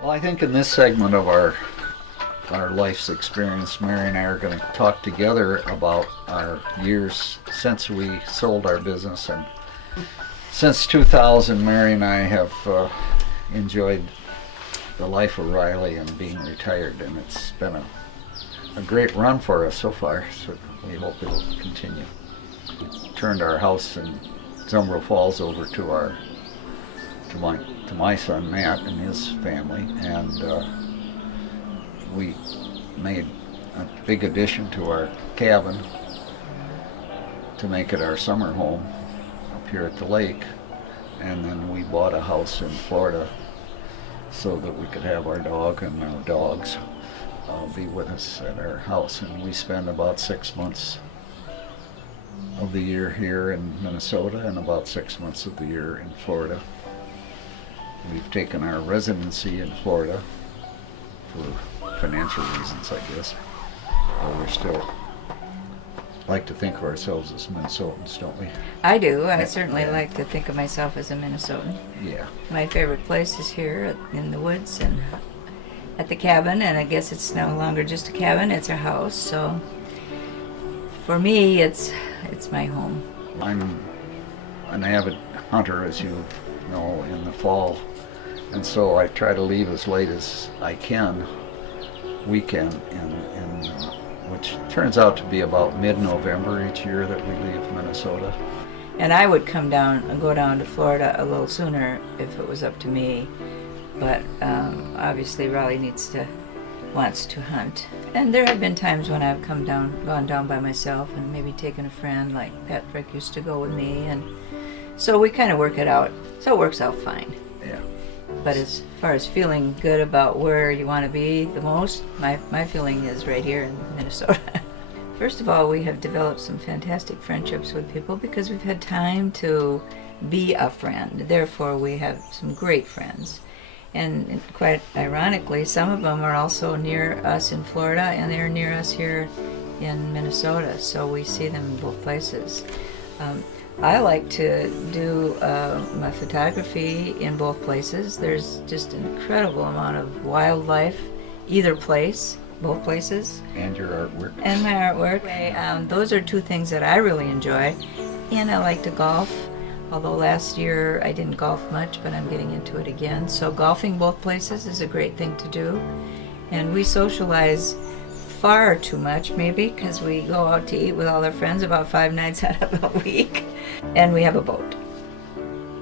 Well, I think in this segment of our life's experience, Mary and I are going to talk together about our years since we sold our business, and since 2000, Mary and I have enjoyed the life of Riley and being retired, and it's been a great run for us so far. So we hope it'll continue. Turned our house in Zumbro Falls over to my son Matt and his family, and we made a big addition to our cabin to make it our summer home up here at the lake, and then we bought a house in Florida so that we could have our dog and our dogs be with us at our house, and we spend about 6 months of the year here in Minnesota and about 6 months of the year in Florida. We've taken our residency in Florida for financial reasons, I guess. But we still like to think of ourselves as Minnesotans, don't we? I do. I certainly like to think of myself as a Minnesotan. Yeah. My favorite place is here in the woods and at the cabin, and I guess it's no longer just a cabin, it's a house. So for me, it's my home. I'm an avid hunter, as you know, in the fall, and so I try to leave as late as I can weekend, which turns out to be about mid-November each year that we leave Minnesota. And I would go down to Florida a little sooner if it was up to me, but obviously Raleigh wants to hunt. And there have been times when I've gone down by myself and maybe taken a friend, like Patrick used to go with me, and so we kind of work it out. So it works out fine. Yeah. But as far as feeling good about where you want to be the most, my feeling is right here in Minnesota. First of all, we have developed some fantastic friendships with people because we've had time to be a friend. Therefore, we have some great friends. And quite ironically, some of them are also near us in Florida, and they're near us here in Minnesota, so we see them in both places. I like to do my photography in both places. There's just an incredible amount of wildlife, either place, both places. And your artwork. And my artwork. Those are two things that I really enjoy. And I like to golf. Although last year I didn't golf much, but I'm getting into it again. So golfing both places is a great thing to do. And we socialize far too much, maybe, because we go out to eat with all our friends about 5 nights out of a week. And we have a boat.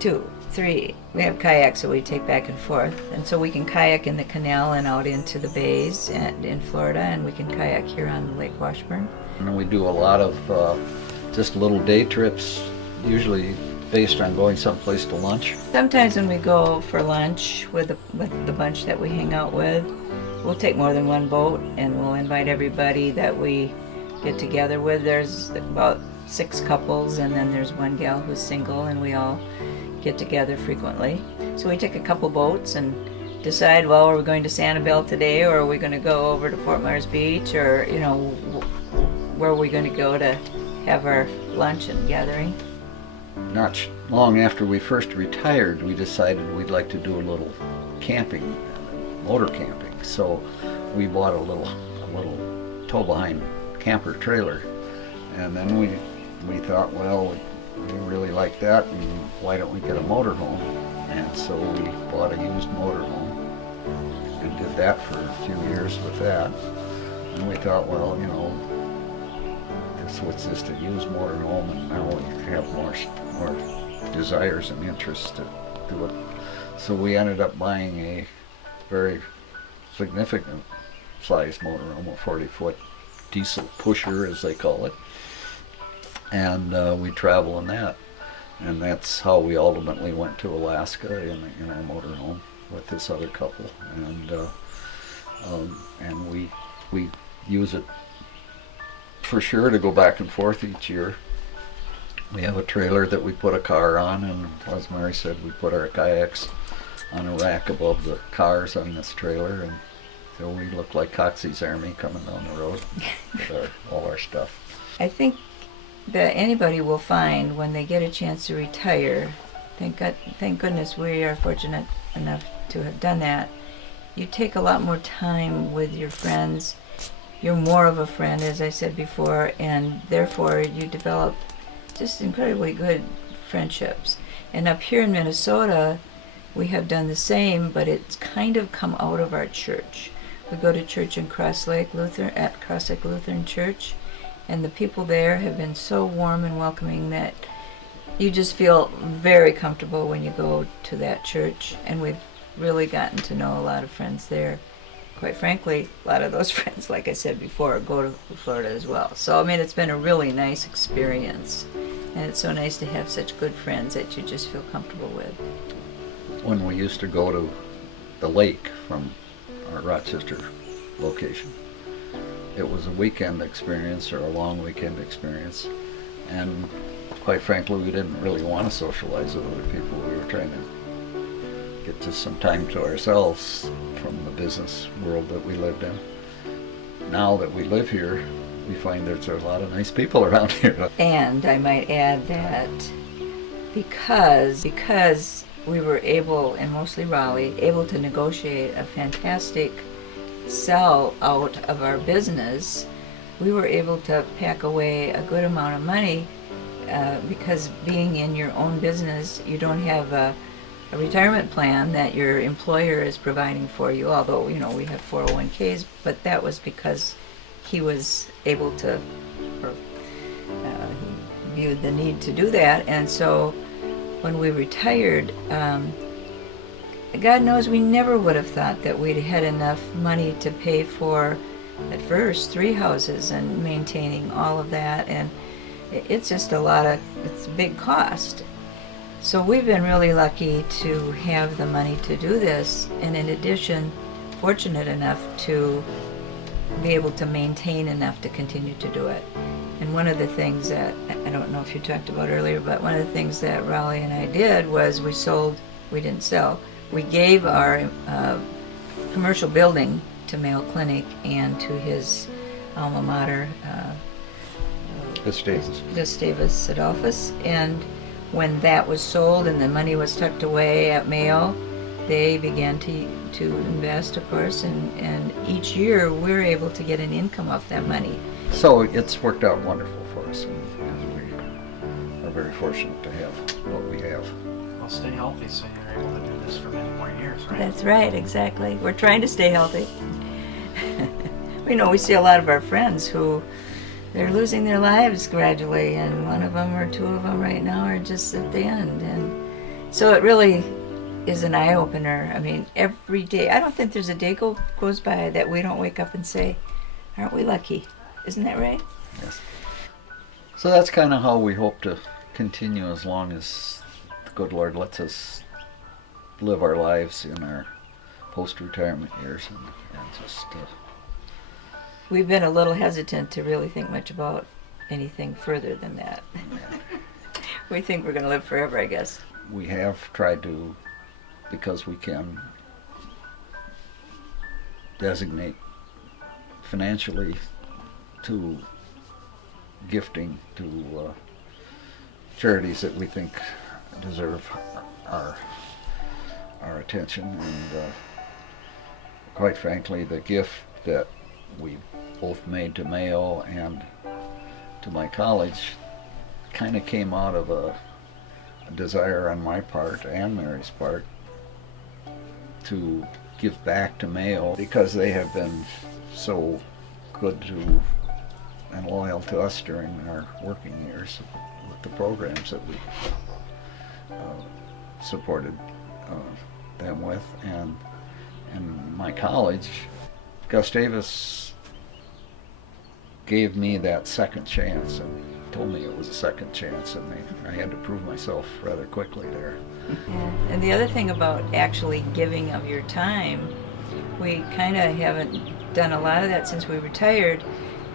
2, 3. We have kayaks that we take back and forth. And so we can kayak in the canal and out into the bays in Florida, and we can kayak here on Lake Washburn. And we do a lot of just little day trips, usually based on going someplace to lunch. Sometimes when we go for lunch with the bunch that we hang out with, we'll take more than one boat, and we'll invite everybody that we get together with. There's about 6 couples, and then there's one gal who's single, and we all get together frequently. So we take a couple boats and decide, well, are we going to Sanibel today, or are we going to go over to Fort Myers Beach, or, where are we going to go to have our lunch and gathering? Not long after we first retired, we decided we'd like to do a little camping, motor camping. So we bought a little tow-behind camper trailer, and then we thought, well, we really like that, and why don't we get a motorhome? And so we bought a used motorhome and did that for a few years with that. And we thought, well, this was just a used motorhome, and now we have more desires and interests to do it. So we ended up buying a very significant sized motorhome, a 40-foot diesel pusher, as they call it, and we travel in that. And that's how we ultimately went to Alaska in our motorhome with this other couple, and we use it for sure to go back and forth each year. We have a trailer that we put a car on, and as Mary said, we put our kayaks on a rack above the cars on this trailer, and so we look like Coxey's Army coming down the road with all our stuff. I think that anybody will find when they get a chance to retire, thank goodness we are fortunate enough to have done that, you take a lot more time with your friends. You're more of a friend, as I said before, and therefore you develop just incredibly good friendships. And up here in Minnesota, we have done the same, but it's kind of come out of our church. We go to church in Cross Lake Lutheran Church, and the people there have been so warm and welcoming that you just feel very comfortable when you go to that church. And we've really gotten to know a lot of friends there. Quite frankly, a lot of those friends, like I said before, go to Florida as well. So, I mean, it's been a really nice experience. And it's so nice to have such good friends that you just feel comfortable with. When we used to go to the lake from our Rochester location, it was a weekend experience or a long weekend experience. And quite frankly, we didn't really want to socialize with other people. We were trying to get just some time to ourselves from the business world that we lived in. Now that we live here, we find there's a lot of nice people around here. And I might add that because we were able, and mostly Raleigh, able to negotiate a fantastic sell out of our business, we were able to pack away a good amount of money because being in your own business, you don't have a retirement plan that your employer is providing for you, although, you know, we have 401ks, but that was because he was able to, or he viewed the need to do that. And so when we retired, God knows we never would have thought that we'd had enough money to pay for, at first, 3 houses and maintaining all of that. And it's just it's a big cost. So we've been really lucky to have the money to do this, and in addition, fortunate enough to be able to maintain enough to continue to do it. And one of the things that, I don't know if you talked about earlier, but one of the things that Rollie and I did was we didn't sell, we gave our commercial building to Mayo Clinic and to his alma mater, Gustavus Adolphus. And when that was sold and the money was tucked away at Mayo, they began to invest, of course, and each year we're able to get an income off that money. So it's worked out wonderful for us, and we are very fortunate to have what we have. Well, stay healthy so you're able to do this for many more years, right? That's right, exactly. We're trying to stay healthy. We see a lot of our friends who they're losing their lives gradually, and one of them or 2 of them right now are just at the end. And so it really is an eye-opener. I mean, every day, I don't think there's a day goes by that we don't wake up and say, aren't we lucky? Isn't that right? Yes. So that's kind of how we hope to continue as long as the good Lord lets us live our lives in our post-retirement years, and just... We've been a little hesitant to really think much about anything further than that. Yeah. We think we're going to live forever, I guess. We have tried to, because we can, designate financially to gifting to charities that we think deserve our attention. And quite frankly, the gift that we both made to Mayo and to my college kind of came out of a desire on my part and Mary's part to give back to Mayo, because they have been so good to and loyal to us during our working years with the programs that we supported them with. And my college, Gustavus gave me that second chance and told me it was a second chance, and I had to prove myself rather quickly there. Yeah. And the other thing about actually giving of your time, we kind of haven't done a lot of that since we retired,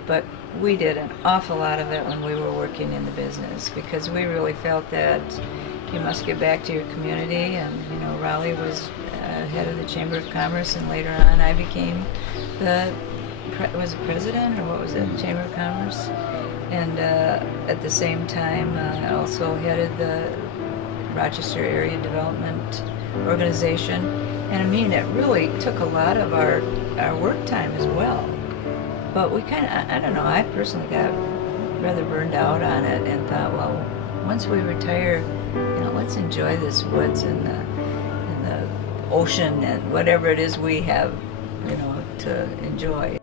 but we did an awful lot of it when we were working in the business, because we really felt that you must give back to your community. And Rollie was head of the Chamber of Commerce, and later on I became was it president, or what was it, Chamber of Commerce? And at the same time I also headed the Rochester Area Development organization. And I mean, it really took a lot of our work time as well. But we kind of, I don't know, I personally got rather burned out on it and thought, well, once we retire, let's enjoy this woods and the ocean and whatever it is we have, to enjoy.